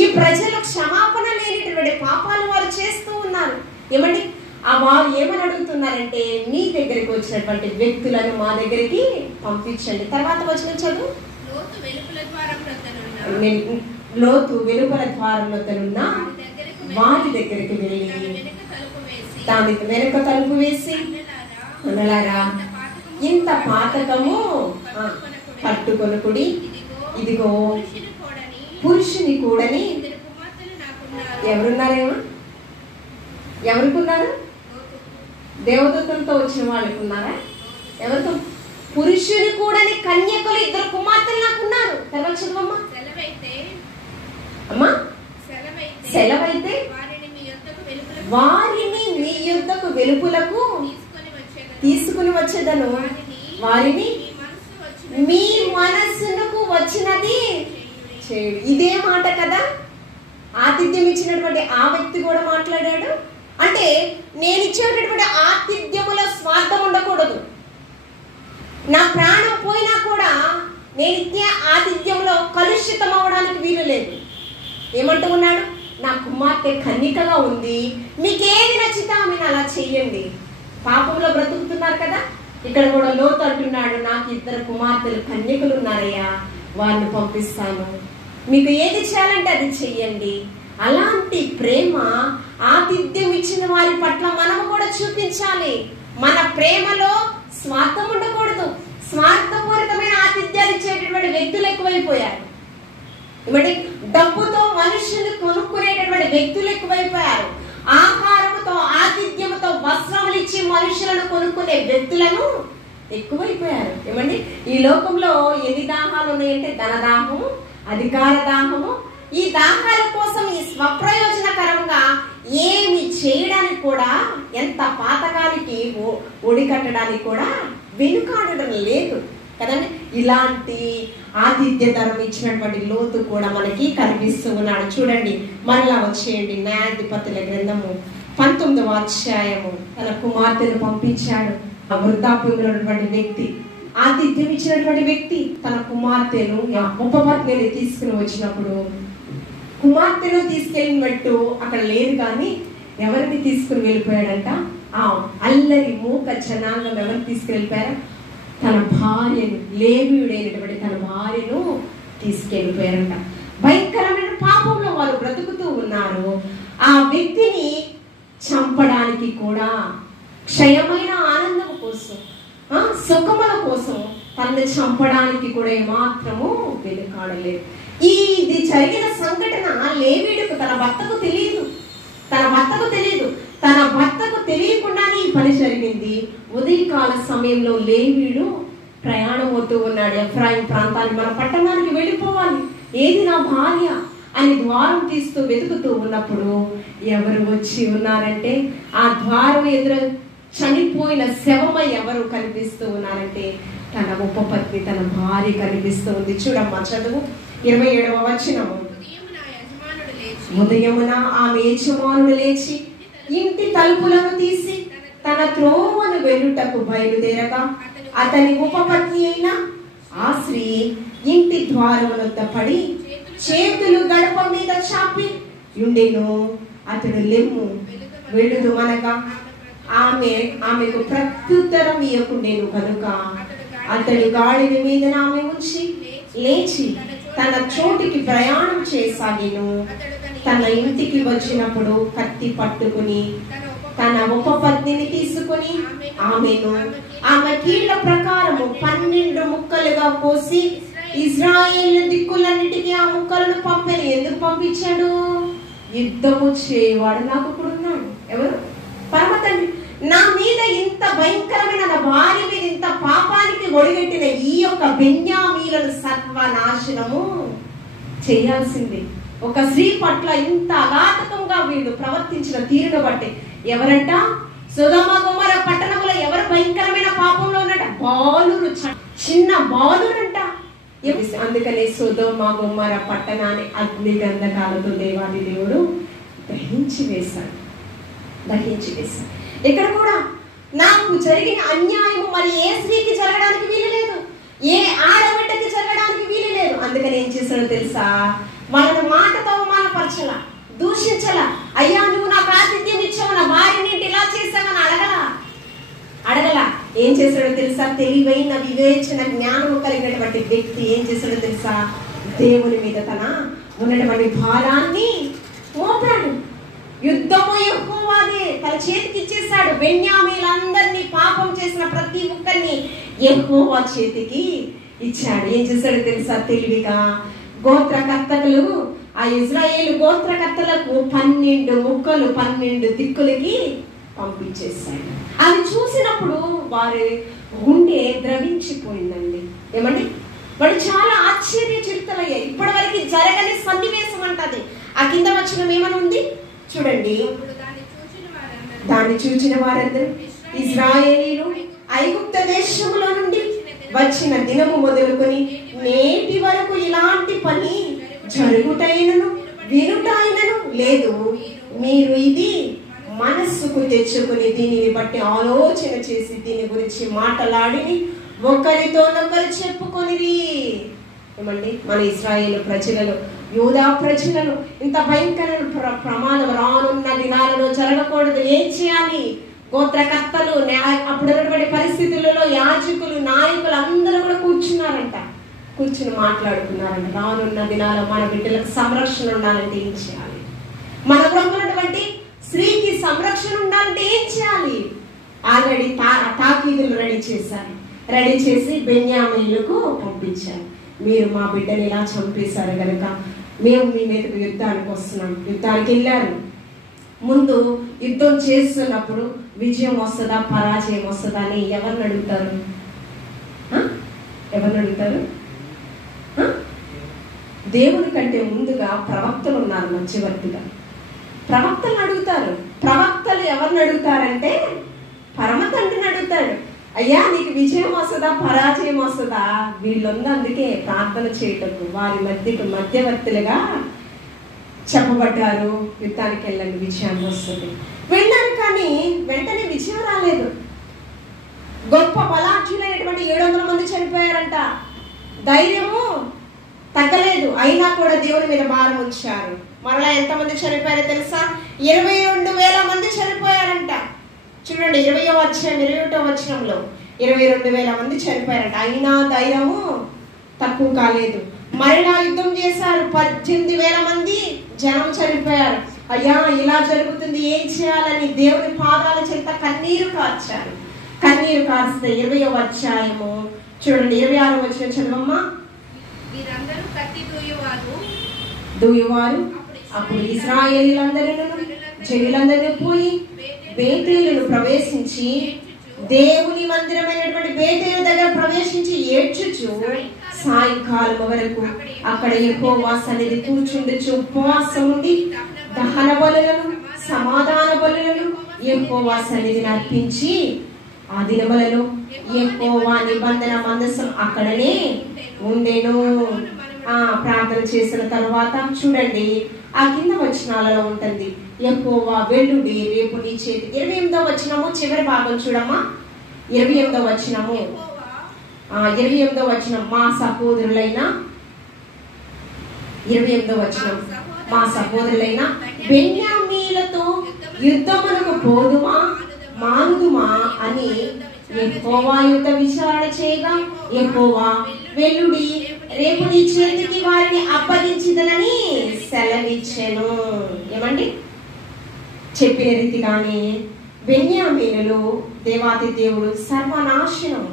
ఈ ప్రజలు క్షమాపణ లేనిటువంటి పాపాలు వారు చేస్తూ ఉన్నారు. ఏమండి, ఆ వారు ఏమని అడుగుతున్నారంటే, మీ దగ్గరికి వచ్చినటువంటి వ్యక్తులను మా దగ్గరికి పంపించండి. తర్వాత వచ్చిన చదువు, లోతు వెలుపల ద్వారం వద్దనున్న వారి దగ్గరికి వెళ్ళి దాని వెనుక తలుపు వేసి, అనలారా ఇంత పాతకము పట్టుకొనుకుడి, ఇదిగో పురుషుని కూడని. ఎవరున్నారేమో? ఎవరికున్నారు? దేవదూతలతో వచ్చిన వాళ్ళకి ఉన్నారా? ఎవరితో? పురుషుని కూడని కన్యకులు ఇద్దరు కుమార్తెలు నాకున్నారు. తర్వాత చదువమ్మా. అమ్మా, సెలవైతే వారిని మీ యొద్దకు వెలుపులకు తీసుకుని వచ్చేదను, వారిని మీ మనస్సునకు వచ్చినది చేయుడు. ఇదే మాట కదా ఆతిథ్యం ఇచ్చినటువంటి ఆ వ్యక్తి కూడా మాట్లాడాడు. అంటే నేను ఇచ్చేటటువంటి ఆతిథ్యములో స్వార్థం ఉండకూడదు. నా ప్రాణం పోయినా కూడా నేను ఇచ్చే ఆతిథ్యంలో కలుషితం అవడానికి వీలు లేదు. ఏమంటూ ఉన్నాడు? నా కుమార్తె కన్నికగా ఉంది, మీకేది నచ్చితే ఆమెను అలా చెయ్యండి. పాపంలో బ్రతుకుతున్నారు కదా. ఇక్కడ కూడా లోతు అంటున్నాడు, నాకు ఇద్దరు కుమార్తెలు కన్యకులు ఉన్నారయ్యా, వారిని పంపిస్తాను, మీకు ఏది చేయాలంటే అది చెయ్యండి. అలాంటి ప్రేమ ఆతిథ్యం ఇచ్చిన వారి పట్ల మనము కూడా చూపించాలి. మన ప్రేమలో స్వార్థం ఉండకూడదు. స్వార్థపూరితమైన ఆతిథ్యాలు ఇచ్చేటటువంటి వ్యక్తులు ఎక్కువైపోయారు. ఏమంటే డబ్బుతో మనుషులు కొనుక్కునేటటువంటి వ్యక్తులు ఎక్కువైపోయారు. ఆహారముతో, ఆతిథ్యముతో, వస్త్రములు ఇచ్చి మనుషులను కొనుక్కునే వ్యక్తులను ఎక్కువైపోయారు. ఏమండి, ఈ లోకంలో ఎన్ని దాహాలు ఉన్నాయంటే ధనదాహము, అధికార దాహము. ఈ దాహాల కోసం ఈ స్వప్రయోజనకరంగా ఏమి చేయడానికి కూడా, ఎంత పాతకానికి ఒడికట్టడానికి కూడా వెనుకాడడం లేదు కదండి. ఇలాంటి ఆతిథ్య ధరం ఇచ్చినటువంటి లోతు కూడా మనకి కనిపిస్తూ ఉన్నాడు. చూడండి, మరలా వచ్చేయండి. న్యాయాధిపతుల గ్రంథము 19వ అధ్యాయము. తన కుమార్తెను పంపించాడు. ఆ వృద్ధాప్యంలో ఉన్నటువంటి వ్యక్తి, ఆతిథ్యం ఇచ్చినటువంటి వ్యక్తి తన కుమార్తెను, ఉపపత్నిని తీసుకుని వచ్చినప్పుడు, కుమార్తెను తీసుకెళ్ళినట్టు అక్కడ లేదు కానీ ఎవరిని తీసుకుని వెళ్ళిపోయాడంట? ఆ అల్లరి మూక జనాంగం ఎవరు తీసుకెళ్ళిపోయారు? తన భార్యను, లేవీయుడైనటువంటి తన భార్యను తీసుకెళ్ళిపోయారంట. భయంకరమైన పాపంలో వారు బ్రతుకుతూ ఉన్నారు. ఆ వ్యక్తిని చంపడానికి కూడా, క్షయమైన ఆనందం కోసం, సుఖముల కోసం తనని చంపడానికి కూడా ఏమాత్రము వెనుకాడలేదు. ఇది జరిగిన సంఘటన లేవీయుడికి, తన భర్తకు తెలియదు. తన భర్తకు తెలియకుండానే ఈ పని జరిగింది. ఉదయకాల సమయంలో లేవీయుడు ప్రయాణం అవుతూ ఉన్నాడు. ఎఫ్రాయిం ప్రాంతానికి, మన పట్టణానికి వెళ్ళిపోవాలి, ఏది నా భార్య అని ద్వారం తీస్తూ వెతుకుతూ ఉన్నప్పుడు ఎవరు వచ్చి ఉన్నారంటే, ఆ ద్వారం ఎదురు చనిపోయిన శవమై ఎవరు కనిపిస్తూ ఉన్నారంటే తన ఉపపత్ని, తన భార్య కనిపిస్తూ ఉంది. చూడమ్మా, చదువు 27వ వచనము. ఉదయమున ఆమె యజమానుడు లేచి ఇంటి తలుపులను తీసి తన త్రోవను వెళ్ళుటకు బయలుదేరగా, అతని ఉపపత్ని అయిన ఆ స్త్రీ ఇంటి ద్వారమునొద్ద పడి చేతులు గడప మీద చాపి ఉండెను. అతడు లెమ్ము వెళ్ళుదు అనగా ఆమెకు ప్రత్యుత్తరం ఇయ్యకుండెను కనుక అతడు గాడిద మీద ఆమె ఉంచి లేచి తన చోటికి ప్రయాణం చేయసాగెను. తన ఇంటికి వచ్చినప్పుడు కత్తి పట్టుకుని తన ఉపపత్నిని తీసుకుని ఆమె కీళ్ల ప్రకారము 12 ముక్కలుగా కోసి ఇజ్రాయేలు దిక్కులన్నిటికీ ఆ ముక్కలను పంపెను. ఎందుకు పంపించాడు? యుద్ధము చేయవాడు నాకు కూడా ఉన్నాడు. ఎవరు? పరమ తండ్రి. నా మీద ఇంత భయంకరమైన, నా భార్య మీద ఇంత పాపానికి ఒడిగట్టిన ఈ యొక్క బెన్యామీలను సర్వనాశనము చేయాల్సిందే. ఒక స్త్రీ పట్ల ఇంత అఘాతకంగా వీళ్ళు ప్రవర్తించిన తీరును బట్టి ఎవరంట? సొదొమ గొమొర్రా పట్టణంలో ఎవరు భయంకరమైన పాపంలో ఉన్నట? బాలురు, చిన్న బాలురంట. అందుకనే సొదొమ గొమొర్రా పట్టణాన్ని అగ్ని గంధకాలతో దేవాది దేవుడు దహించి వేశాడు. ఇక్కడ కూడా నాకు జరిగిన అన్యాయము మరి ఏ స్త్రీకి జరగడానికి వీలు లేదు, ఏ ఆడబిడ్డకి జరగడానికి వీలు లేదు. అందుకని ఏం చేశాడో తెలుసా? వాళ్ళని మాటతో అవమానపరచలా, దూషించలా. అయ్యా నువ్వు నాకు ఆతిథ్యం ఇచ్చావు, నా భార్యని ఇలా చేసావని అడగలా. ఏం చేశాడో తెలుసా? తెలివైన, వివేచన, జ్ఞానము కలిగినటువంటి వ్యక్తి ఏం చేశాడో తెలుసా? దేవుని మీద తన ఉన్నటువంటి భారాన్ని మోపాడు. యుద్ధము యెహోవాదే, తన చేతికి ఇచ్చేశాడు. బెన్యామీలందరినీ, పాపం చేసిన ప్రతి ఒక్కరిని యెహోవా చేతికి ఇచ్చాడు. ఏం చేశాడో తెలుసా? తెలివిగా గోత్రకర్తలు, ఆ ఇజ్రాయేలు గోత్రకర్తలకు 12 ముక్కలు 12 దిక్కులకి పంపించేశాడు. అది చూసినప్పుడు వారి గుండె ద్రవించిపోయిందండి. ఏమండి? వాడు చాలా ఆశ్చర్యచరితలయ్యాయి. ఇప్పటి వరకు జరగని సన్నివేశం అంటది. ఆ కింద వచనం ఏమని ఉంది చూడండి. దాన్ని చూచిన వారందరూ ఇశ్రాయేలీయులు ఐగుప్త దేశములో నుండి వచ్చిన దినము మొదలుకొని నేటి వరకు ఇలాంటి పని జరుగుటైనను వినుటైనను లేదు. మీరు ఇది మనస్సుకు తెచ్చుకుని దీనిని బట్టి ఆలోచన చేసి దీని గురించి మాట్లాడి ఒకరితోనొకరు చెప్పుకొనిరి. ఏమండి? మన ఇశ్రాయేలు ప్రజలను, యూదా ప్రజలను ఇంత భయంకర ప్రమాదం రానున్న దినాలలో జరగకూడదు. ఏం చేయాలి? గోత్రకర్తలు, అప్పుడు ఉన్నటువంటి పరిస్థితులలో యాజకులు, నాయకులు అందరూ కూడా కూర్చుని మాట్లాడుకున్నారంట. రానున్న దినాల్లో మన బిడ్డలకు సంరక్షణ ఉండాలంటే ఏం చేయాలి? మన ఉన్నటువంటి స్త్రీకి సంరక్షణ ఉండాలంటే ఏం చేయాలి? ఆల్రెడీ తాకీదులు రెడీ చేసి బెన్యామీనులకు పంపించారు. మీరు మా బిడ్డని ఇలా చంపేశారు కనుక మేము మీ మీదకు యుద్ధానికి వస్తున్నాం. యుద్ధానికి వెళ్ళారు. ముందు యుద్ధం చేస్తున్నప్పుడు విజయం వస్తుందా పరాజయం వస్తుందా అని ఎవరిని అడుగుతారు? దేవుని కంటే ముందుగా ప్రవక్తలు ఉన్నారు. మధ్యవర్తిగా ప్రవక్తలు అడుగుతారు. ప్రవక్తలు ఎవరిని అడుగుతారంటే పరమ తండ్రిని అడుగుతాడు. అయ్యా నీకు విజయం వస్తుందా పరాజయం వస్తుందా? వీళ్ళున్నందుకే ప్రార్థన చేయటకు వారి మధ్యవర్తులుగా చెప్పబడ్డారు. యుద్ధానికి వెళ్ళండి, విజయం వస్తుంది. వెళ్ళారు కానీ వెంటనే విజయం రాలేదు. గొప్ప బలాఢ్యులైనటువంటి 700 మంది చనిపోయారంట. ధైర్యము తగ్గలేదు. అయినా కూడా దేవుని మీద భారం ఉంచారు. మరలా ఎంతమంది చనిపోయారో తెలుసా? 22,000 మంది చనిపోయారంట. చూడండి 20వ అధ్యాయం 21వ వచనంలో 22,000 మంది చనిపోయారంట. అయినా ధైర్యము తక్కువ కాలేదు. మరలా యుద్ధం చేశారు. 18,000 మంది జనం చనిపోయారు. అయ్యా ఇలా జరుగుతుంది, ఏం చేయాలని దేవుని పాదాల చెంత కన్నీరు కార్చారు. కన్నీరు కార్స్తే 20వ అధ్యాయము చూడండి 26వ వచనం చదవమ్మా. దూయువారు అప్పుడు ఇశ్రాయేలీయులందరూ జనులందరూ పోయి బేతేలును ప్రవేశించి దేవుని మందిరమైనటువంటి బేతేలు దగ్గర ప్రవేశించి ఏడ్చుచు సాయంకాలం వరకు అక్కడ యెహోవా సన్నిధి కూర్చుండుచు ఉపవాసం ఉండి దహన బలులను సమాధాన బలులను యెహోవా సన్నిధిని అర్పించి ఆ దినములలో యెహోవా నిబంధన మందసం అక్కడనే ఉండెను. ప్రార్థన చేసిన తర్వాత చూడండి ఆ కింద వచనాలలో ఉంటుంది యెహోవా వెల్లుడి రేపు నీ చేతి. 28వ వచనము చివరి భాగం చూడమ్మా. 28వ వచనము 28వ వచనం మా సహోదరులైన 28వ వచనం మా సహోదరులైన బెన్యామీలతో యుద్ధమునకు పోదుమా మానుదుమా అని యెహోవా యుద్ధ విచారణ చేయగా యెహోవా వెల్లుడి రేపు నీ చేతికి వారిని అప్పగించిదనని సెలవిచ్చెను. ఏమండి? చెప్పిన రీతిగానే బెన్యామీనులు దేవాది దేవుడు సర్వనాశనం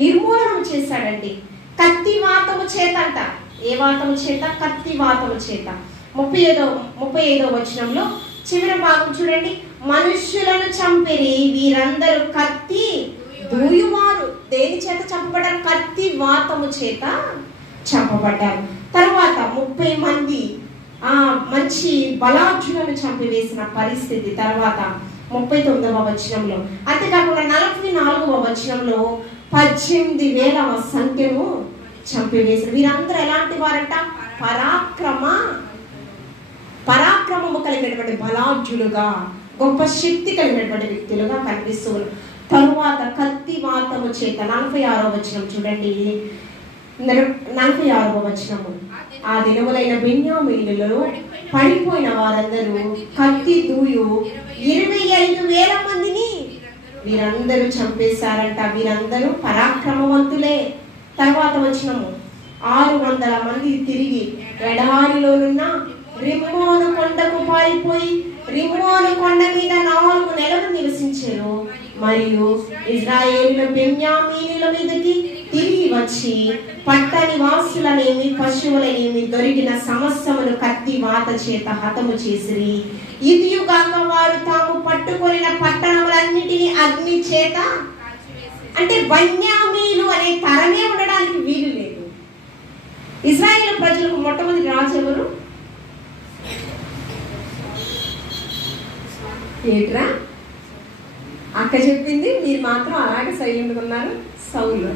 నిర్మూలనం చేశాడండి. కత్తి వాతము చేత అంట. ఏ వాతము చేత? కత్తి వాతము చేత. 35వ వచనంలో చివరి భాగం చూడండి. మనుష్యులను చంపిరి, వీరందరూ కత్తి దూయువారు. దేని చేత చంపబడ్డారు? కత్తి వాతము చేత చంపబడ్డారు. తర్వాత 30 మంది మంచి బలాఢ్యులను చంపివేసిన పరిస్థితి. తర్వాత 39వ వచనంలో, అంతేకాకుండా 44వ వచనంలో 18,000 సంఖ్యను చంపివేసిన. వీరందరూ ఎలాంటి వారంట? పరాక్రమము కలిగినటువంటి బలాఢ్యులుగా, గొప్ప శక్తి కలిగినటువంటి వ్యక్తులుగా కనిపిస్తూ ఉన్నారు. తరువాత కత్తి వాతము చేత 46వ వచనం చూడండి. 46వ వచనము, ఆ దినములైన బెన్యామీనులలో పడిపోయిన వారందరూ కత్తి దూయు 25,000 మందిని వీరందరూ చంపేశారంట. వీరందరూ పరాక్రమవంతులే. తర్వాత వచనము, 600 మంది తిరిగి ఎడారిలోనున్న రిమ్మోను కొండకు పారిపోయి రిమ్మోను కొండ మీద 4 నెలలు నివసించారు. మరియు ఇశ్రాయేలుల బెన్యామీనుల మీదకి తిరిగి వచ్చి పట్ట నివాసులనేమి పశువులనేమి దొరికిన సమస్తమును కత్తి వాత చేత హతము చేసిరి. ఇదియుగాక వారు తాము పట్టుకొనిన పట్టణములన్నిటినీ అగ్ని చేత, అంటే బెన్యామీను అనే తరమే ఉండడానికి వీలు లేదు. ఇశ్రాయేలు ప్రజలకు మొట్టమొదటి రాజు ఎవరు? ఏట్రా అక్క చెప్పింది, మీరు మాత్రం అలాగే సైలెంట్గా ఉన్నారు. సౌలు.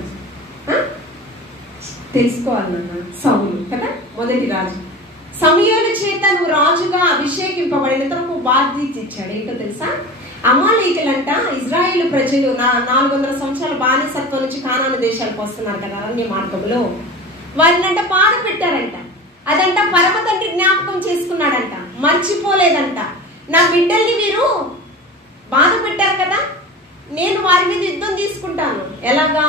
తెలుసుకోవాలన్నా సౌలు కదా మొదటి రాజు. సమూయేలు చేత నువ్వు రాజుగా అభిషేకింపబడిన బాధ్యత ఇచ్చాడు. ఏంటో తెలుసా? అమాలేకులంట ఇజ్రాయేలు ప్రజలు 400 సంవత్సరాల బానిసత్వం నుంచి కానాను దేశాలకు వస్తున్నారు కదా అరణ్య మార్గంలో. వారినంట బాధ పెట్టారంట. అదంట పరమ తండ్రి జ్ఞాపకం చేసుకున్నాడంట, మర్చిపోలేదంట. నా బిడ్డల్ని మీరు బాధ పెట్టారు కదా, నేను వారి మీద యుద్ధం తీసుకుంటాను. ఎలాగా?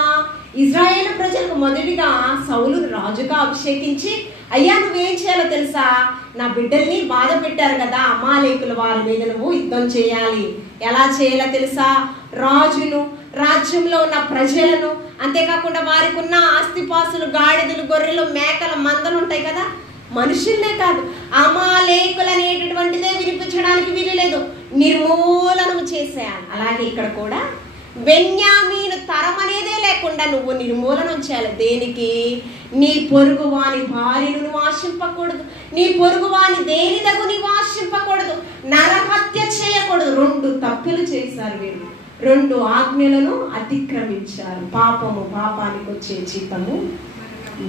ఇజ్రాయేలు ప్రజలకు మొదటిగా సౌలును రాజుగా అభిషేకించి, అయ్యా నువ్వేం చేయాలో తెలుసా? నా బిడ్డల్ని బాధ పెట్టారు కదా అమాలేకులు, వారి మీద నువ్వు యుద్ధం చేయాలి. ఎలా చేయాలో తెలుసా? రాజును, రాజ్యంలో ఉన్న ప్రజలను, అంతేకాకుండా వారికి ఉన్న ఆస్తిపాసులు, గాడిదలు, గొర్రెలు, మేకల మందలు ఉంటాయి కదా, మనుషుల్నే కాదు అమాలేకులు అనేటటువంటిదే వినిపించడానికి వీలు లేదు, నిర్మూలనం చేసేయాలి. అలాగే ఇక్కడ కూడా బెన్యామీను తరం అనేదే లేకుండా నువ్వు నిర్మూలనం చేయాలి. దేనికి? నీ పొరుగు వాని భార్యను నువ్వు ఆశింపకూడదు, నీ పొరుగు వాని దేని దగ్గు నువ్వు ఆశింపకూడదు, నరహత్య చేయకూడదు. 2 తప్పులు చేశారు వీళ్ళు, 2 ఆజ్ఞలను అతిక్రమించారు. పాపానికి వచ్చే జీతము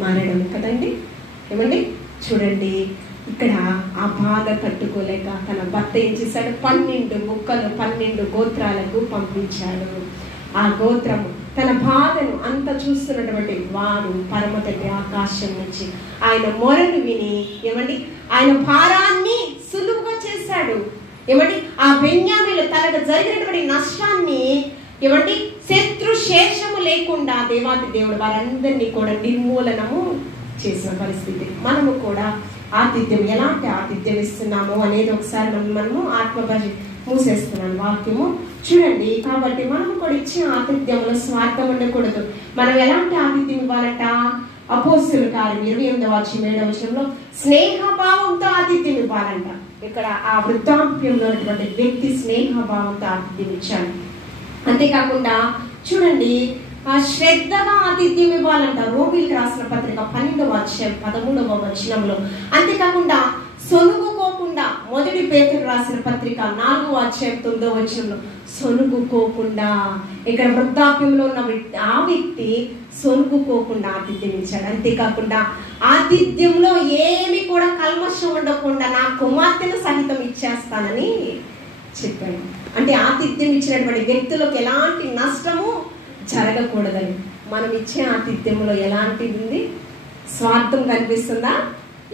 మరణం కదండి. ఏమండి చూడండి, ఇక్కడ ఆ బాధ తట్టుకోలేక తన భర్త ఏం చేశాడు? 12 ముక్కలు 12 గోత్రాలకు పంపించాడు. ఆ గోత్రము తన బాధను అంత చూస్తున్నటువంటి వారు పరమ తండ్రి ఆకాశం నుంచి ఆయన మొరను విని ఏమండి ఆయన భారాన్ని సులువుగా చేశాడు. ఏమండి ఆ బెన్యామీను తనకు జరిగినటువంటి నష్టాన్ని ఏమండి శత్రు శేషము లేకుండా దేవాది దేవుడు వారందరినీ కూడా నిర్మూలనము చేసిన పరిస్థితి. మనము కూడా ఆతిథ్యం, ఎలాంటి ఆతిథ్యం ఇస్తున్నాము అనేది ఒకసారి మనము ఆత్మపరి మూసేస్తున్నాను వాక్యము చూడండి. కాబట్టి మనము కూడా ఇచ్చే ఆతిథ్యంలో స్వార్థం ఉండకూడదు. మనం ఎలాంటి ఆతిథ్యం ఇవ్వాలంట? అపోస్తలుల కార్యం 28వ స్నేహభావంతో ఆతిథ్యం ఇవ్వాలంట. ఇక్కడ ఆ వృద్ధాప్యంలో ఉన్నటువంటి వ్యక్తి స్నేహభావంతో ఆతిథ్యం ఇచ్చాడు. అంతేకాకుండా చూడండి శ్రద్ధగా ఆతిథ్యం ఇవ్వాలంట. రోమీయులకు రాసిన పత్రిక 12వ13వ అంతేకాకుండా సొనుగుకోకుండా, మొదటి పేతురు రాసిన పత్రిక 4వ9వ సొనుగుకోకుండా, ఇక్కడ వృద్ధాప్యంలో ఉన్న ఆ వ్యక్తి సొనుగుకోకుండా ఆతిథ్యం ఇచ్చాడు. అంతేకాకుండా ఆతిథ్యంలో ఏమి కూడా కల్మషం ఉండకుండా నా కుమార్తెను సహితం ఇచ్చేస్తానని చెప్పాడు. అంటే ఆతిథ్యం ఇచ్చినటువంటి వ్యక్తులకు ఎలాంటి నష్టము జరగకూడదని. మనం ఇచ్చే ఆతిథ్యంలో ఎలాంటిది ఉంది? స్వార్థం కనిపిస్తుందా,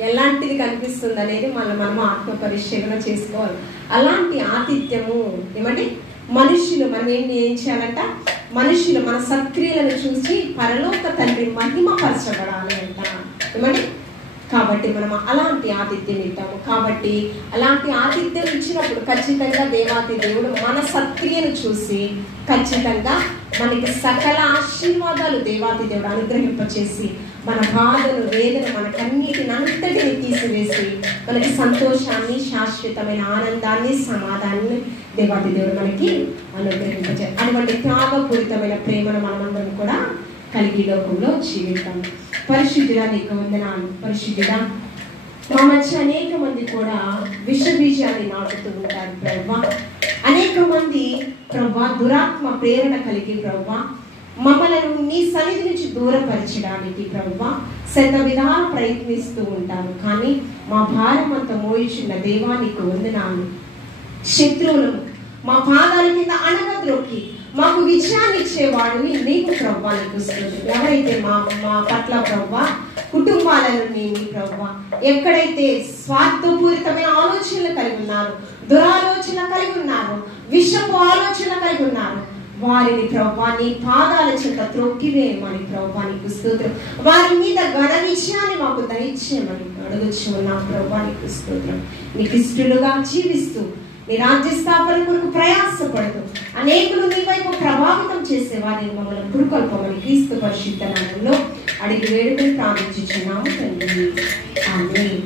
ఎలాంటిది కనిపిస్తుంది అనేది మనం ఆత్మ పరిశీలన చేసుకోవాలి. అలాంటి ఆతిథ్యము ఏమండి మనుషులు మనం ఏం చేయాలంట? మనుషులు మన సక్రియలను చూసి పరలోక తండ్రి మహిమ పరచబడాలి అంట. ఏమండి కాబట్టి మనం అలాంటి ఆతిథ్యం ఇద్దాము. కాబట్టి అలాంటి ఆతిథ్యం ఇచ్చినప్పుడు ఖచ్చితంగా దేవాతి దేవుడు మన సత్క్రియను చూసి ఖచ్చితంగా మనకి సకల ఆశీర్వాదాలు దేవాతి దేవుడు అనుగ్రహింపచేసి మన బాధను వేదన మనకన్నిటినంతటిని తీసివేసి మనకి సంతోషాన్ని, శాశ్వతమైన ఆనందాన్ని, సమాధానాన్ని దేవాతి దేవుడు మనకి అనుగ్రహింపచే అటువంటి త్యాగపూరితమైన ప్రేమను మనమందరం కూడా కలిగి లోకంలో జీవితాం. పరిశుద్ధుడా నీకు వందనాలు. పరిశుద్ధుడా, మా మధ్య అనేక మంది కూడా విష బీజాన్ని నాటుతూ ఉంటారు ప్రభువా. అనేక మంది ప్రభువా దురాత్మ ప్రేరణ కలిగి ప్రభువా మమ్మలను నీ సన్నిధి నుంచి దూరపరచడానికి ప్రభువా శత విధాలు ప్రయత్నిస్తూ ఉంటారు. కానీ మా భారం అంతా మోయిచున్న దేవానికి వందనాలు. శత్రువులను మా పాదాల కింద అణగద్రొక్కి మాకు విజయాన్ని ఇచ్చేవాడిని నీకు ప్రభువా నీకు స్తుతులు. ఎవరైతే మా పట్ల ప్రభువా కుటుంబాలను నేమి ప్రభువా ఎక్కడైతే స్వార్థపూరితమైన ఆలోచనలు కలిగి ఉన్నారు, దురాలోచన కలిగి ఉన్నారు, విషపు ఆలోచన కలిగి ఉన్నారు, వారిని ప్రభువా నీ పాదాల చెంత త్రొక్కివేయమని ప్రభువా నీకు స్తోత్రం. వారి మీద ఘన విజయాన్ని మాకు దయచేయమని అడుగుచు ఉన్నాం ప్రభువా నీకు స్తోత్రం. నీకు ఇష్టలుగా జీవిస్తూ నీ రాజ్య స్థాపన కొరకు ప్రయాసపడుతూ అనేకులు నీ వైపు ప్రభావితం చేసే వారిని మమ్మల్ని పురుకొల్పమని క్రీస్తు పరిశుద్ధ నామములో అడిగి వేడుకొని ప్రార్థించుచున్నాము తండ్రి. ఆమేన్.